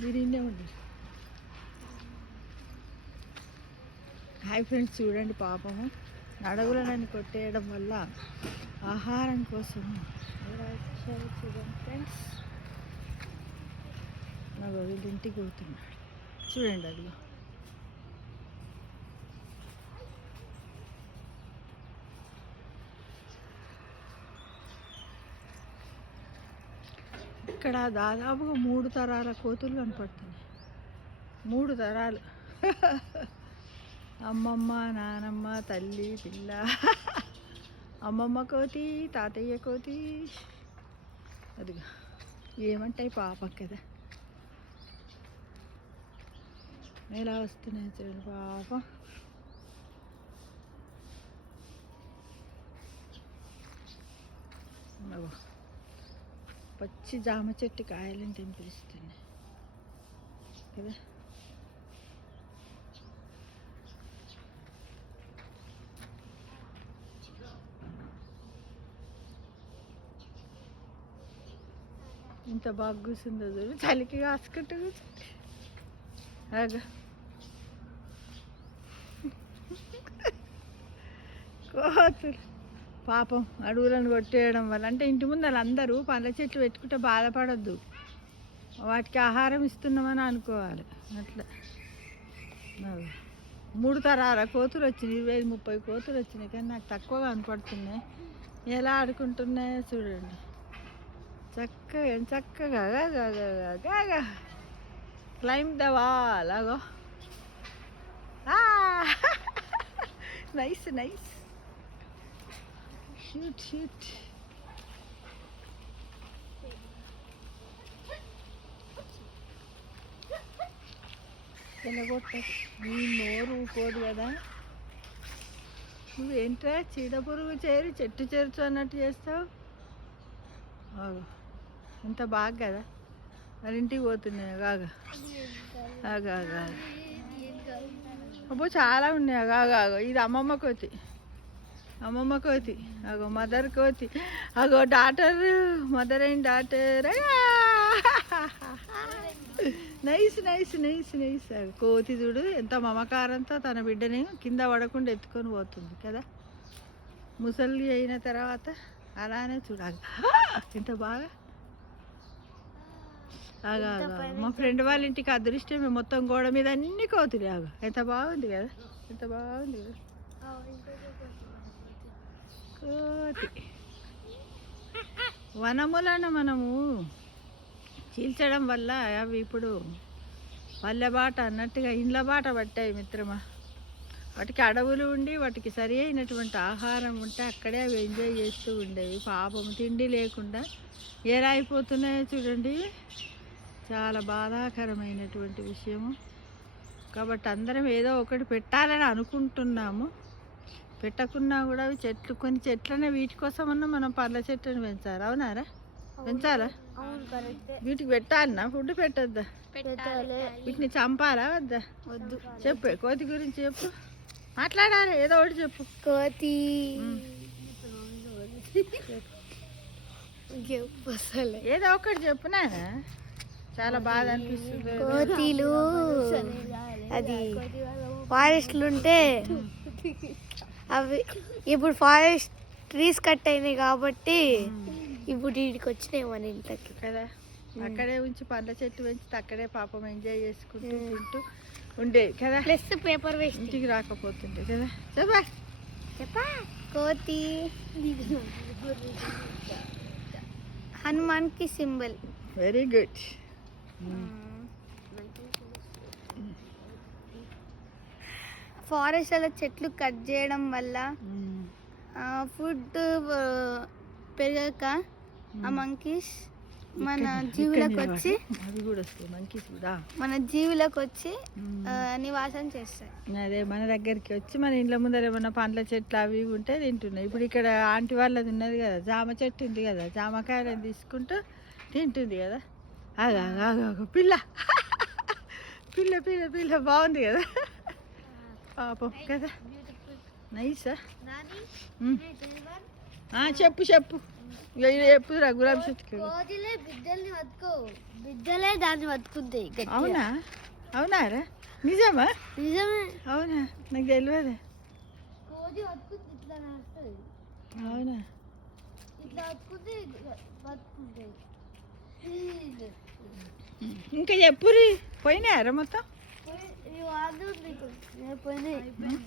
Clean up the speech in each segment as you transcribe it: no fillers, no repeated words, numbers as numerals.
మీరు ఇన్నే ఉండి. హాయ్ ఫ్రెండ్స్, చూడండి పాపము అడవులను కొట్టేయడం వల్ల ఆహారం కోసం చూడండి ఫ్రెండ్స్. నా వీళ్ళ ఇంటికి పోతున్నాడు చూడండి. అదిగో ఇక్కడ దాదాపుగా 3 తరాల కోతులు కనపడుతున్నాయి. 3 తరాలు అమ్మమ్మ, నానమ్మ, తల్లి, పిల్ల. అమ్మమ్మ కోతి, తాతయ్య కోతి. అదిగా ఏమంటాయి పాపం కదా, ఎలా వస్తున్నాయి చూడండి పాపం. పచ్చి జామ చెట్టు కాయలని తెంపిస్తున్నాయి కదా. ఇంత బాగా కూర్చుందో చూడు, చలికి కాసుకుంటూ కూర్చుంది. అగా కోతులు పాపం అడవులను కొట్టేయడం వల్ల, అంటే ఇంటి ముందు వాళ్ళందరూ పండ్ల చెట్లు పెట్టుకుంటే బాధపడద్దు, వాటికి ఆహారం ఇస్తున్నామని అనుకోవాలి. అట్లా 3 తరాల కోతులు వచ్చినాయి, 20-30 కోతులు వచ్చినాయి, కానీ నాకు తక్కువగా కనపడుతున్నాయి. ఎలా ఆడుకుంటున్నాయో చూడండి చక్కగా చక్కగా. Claim the wall. అగో నైస్ నైస్. షూట్. తెల్లగొట్ట నీ నోరు ఊకోదు కదా. నువ్వేంట్రా చీడ పురుగు చేరి చెట్టు చేరుచు అన్నట్టు చేస్తావు. ఎంత బాగా కదా, మరి ఇంటికి పోతున్నాయి. ఆగా అబ్బో చాలా ఉన్నాయి. ఆగో ఇది అమ్మమ్మ కోతి, అగో మదర్ కోతి, అగో daughter, mother and daughter. Nice. కోతి చూడు ఎంత మమకారంతో తన బిడ్డని కింద పడకుండా ఎత్తుకొని పోతుంది కదా. ముసలి అయిన తర్వాత అలానే చూడాలి ఎంత బాగా. మా ఫ్రెండ్ వాళ్ళ ఇంటికి అదృష్టమే, మొత్తం గోడ మీద అన్ని కోతులు. ఎంత బాగుంది కదా, కోతి. వనములను మనము చీల్చడం వల్ల అవి ఇప్పుడు పల్లె బాట అన్నట్టుగా ఇండ్ల బాట పట్టాయి మిత్రమా. వాటికి అడవులు ఉండి వాటికి సరి అయినటువంటి ఆహారం ఉంటే అక్కడే అవి ఎంజాయ్ చేస్తూ ఉండేవి. పాపం తిండి లేకుండా ఎలా అయిపోతున్నాయో చూడండి. చాలా బాధాకరమైనటువంటి విషయము. కాబట్టి అందరం ఏదో ఒకటి పెట్టాలని అనుకుంటున్నాము, పెట్టకున్నా కూడా అవి చెట్లు, కొన్ని చెట్లనే వీటి కోసమన్నా మనం పండ్ల చెట్లను పెంచాలి. అవునారా? పెంచాలా? వీటికి పెట్టాలన్నా ఫుడ్ పెట్టద్దా? వీటిని చంపాలా వద్దా? వద్దు. చెప్పు కోతి గురించి చెప్పు, మాట్లాడాలి ఏదో ఒకటి చెప్పు. కోతి ఏదో ఒకటి చెప్పునా, చాలా బాధ అనిపిస్తుంది. కోతిలు అది ఫారెస్ట్లు ఉంటే అవి ఇప్పుడు ఫారెస్ట్ ట్రీస్ కట్ అయినాయి కాబట్టి ఇప్పుడు వీటికి వచ్చినాయి మన ఇంట్లోకి కదా. అక్కడే ఉంచి పండ్ల చెట్టు పెంచితే అక్కడే పాపం ఎంజాయ్ చేసుకుంటూ తింటూ ఉండేది కదా. ప్లస్ పేపర్ వేస్ట్ ఇంటికి రాకపోతుండే కదా. చెప్పా కోతి హనుమాన్ కి సింబల్. Very good. ఫారెస్ట్ అలా చెట్లు కట్ చేయడం వల్ల ఫుడ్ పెరగక ఆ మంకీస్ మన జీవులకు వచ్చి నివాసం చేస్తాయి. అదే మన దగ్గరికి వచ్చి మన ఇండ్ల ముందర ఏమన్నా పండ్ల చెట్లు అవి ఉంటే తింటున్నాయి. ఇప్పుడు ఇక్కడ ఆంటీ వాళ్ళది ఉన్నది కదా, జామ చెట్టు ఉంది కదా, జామకాయలను తీసుకుంటూ తింటుంది కదా. పిల్ల పిల్ల పిల్ల పిల్ల బాగుంది కదా పాపం కదా. నైసా. చెప్పు చెప్పు ఎప్పుడు గులాబీ చెట్టుకి కోతిలే బిడ్డల్ని బతుకో, బిడ్డలే దాన్ని బతుకుంటాయి. అవునా అవునా రా నిజమా? నిజమే. అవునా నాకు తెలియదు. కోతి బతుకుంది ఇట్లా నడుస్తుంది, అవునా ఇట్లా బతుకుంటే బతుకుంటాయి. ఇంకా ఎప్పుడు పోయినాయారా మొత్తం?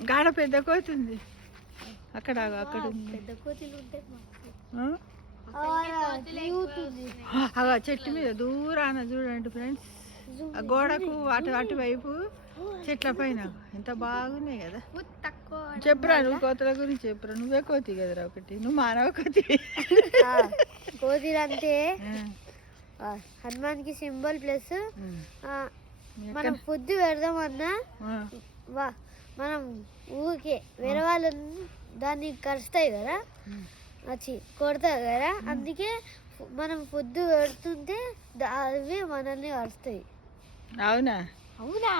గాడ పెద్ద కోతి ఉంది అక్కడ అక్కడ ఉంది. పెద్ద కోతిలు ఉంటాయి. అగో చెట్టు మీద దూరాన చూడండి ఫ్రెండ్స్, ఆ గోడకు అటువైపు చెట్ల పైన ఎంత బాగున్నాయి కదా. చెప్పురా నువ్వు కోతుల గురించి చెప్పురా. నువ్వే కోతి కదరా ఒకటి, నువ్వు మానవ కోతి. కోతిలు అంటే హనుమాన్కి సింబల్ ప్లస్ మనం పొద్దు పెడదామన్నా మనం ఊరికే వేరే వాళ్ళని దాన్ని కరుస్తాయి కదా, వచ్చి కొడతాయి కదా, అందుకే మనం పొద్దు పెడుతుంటే అవి మనల్ని కరుస్తాయి. అవునా అవునా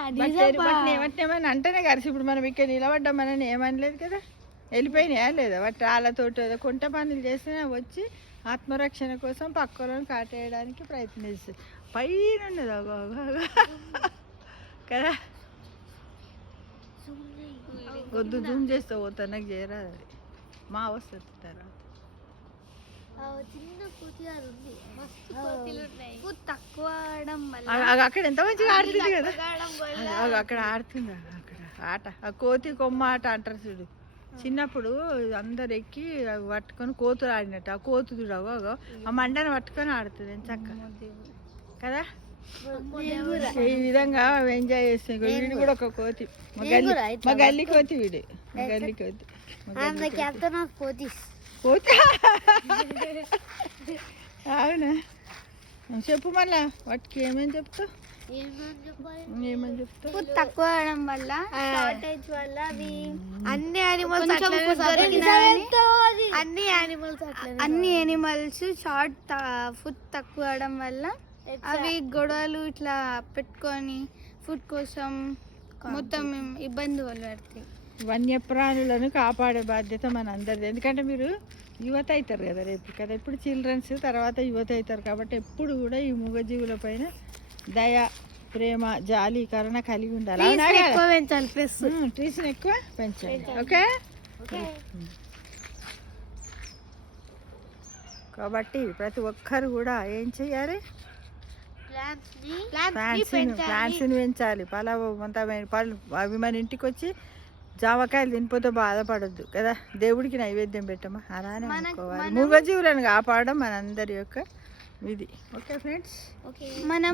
ఏమన్నా అంటేనే కలిసి ఇప్పుడు మనం ఇక్కడ నిలబడ్డాం మనని ఏమనలేదు కదా, వెళ్ళిపోయినాయా లేదా వాటి రాళ్ళతోటి కొంట పనులు చేస్తేనే వచ్చి ఆత్మరక్షణ కోసం పక్కలను కాటేయడానికి ప్రయత్నిస్తుంది. పైన ఉన్నది కదా, వద్దు జూమ్ చేస్తే పోతా నాకు చేయరాదు, మా వస్తుంది తర్వాత. చిన్న కోతిగారు ఉంది, తక్కువ అక్కడ ఎంత మంచిగా ఆడుతుంది కదా, అక్కడ ఆడుతుంది అక్కడ ఆట, ఆ కోతి కొమ్మ ఆట అంటారు చూడు. చిన్నప్పుడు అందరు ఎక్కి అవి పట్టుకొని కోతులు ఆడినట్టు ఆ కోతు చూడవో ఆ మండని పట్టుకొని ఆడుతుంది చక్క కదా. ఈ విధంగా ఎంజాయ్ చేస్తాం. వీడు కూడా ఒక కోతి, మా గల్లీ కోతి, వీడు మా గల్లీ కోతి. కెప్టెన్ ఆఫ్ కోతి. కోతి అవునా చెప్పు మళ్ళా వాటికి ఏమేమి చెప్తావు? ఏమని చెప్తావు? ఫుడ్ తక్కువ అవడం వల్ల, షార్టేజ్ వల్ల అన్ని యానిమల్స్ ఫుడ్ తక్కువ అవడం వల్ల అవి గొడవలు ఇట్లా పెట్టుకొని ఫుడ్ కోసం మొత్తం ఇబ్బంది పడతాయి. వన్యప్రాణులను కాపాడే బాధ్యత మన అందరిది. ఎందుకంటే మీరు యువత అవుతారు కదా రేపు కదా, ఇప్పుడు చిల్డ్రన్స్ తర్వాత యువత అవుతారు కాబట్టి ఎప్పుడు కూడా ఈ మూగజీవుల పైన దయ, ప్రేమ, జాలి, కరుణ కలిగి ఉండాలి. ట్రీస్ని ఎక్కువ పెంచాలి. ఓకే కాబట్టి ప్రతి ఒక్కరు కూడా ఏం చెయ్యాలి? ప్లాంట్స్ని పెంచాలి. పళ్ళు అవి మన ఇంటికి వచ్చి జామకాయలు తినిపోతే బాధపడద్దు కదా, దేవుడికి నైవేద్యం పెట్టమా అలానే అనుకోవాలి. మూగజీవులను కాపాడడం మనందరి యొక్క విధి. ఓకే ఫ్రెండ్స్, మనం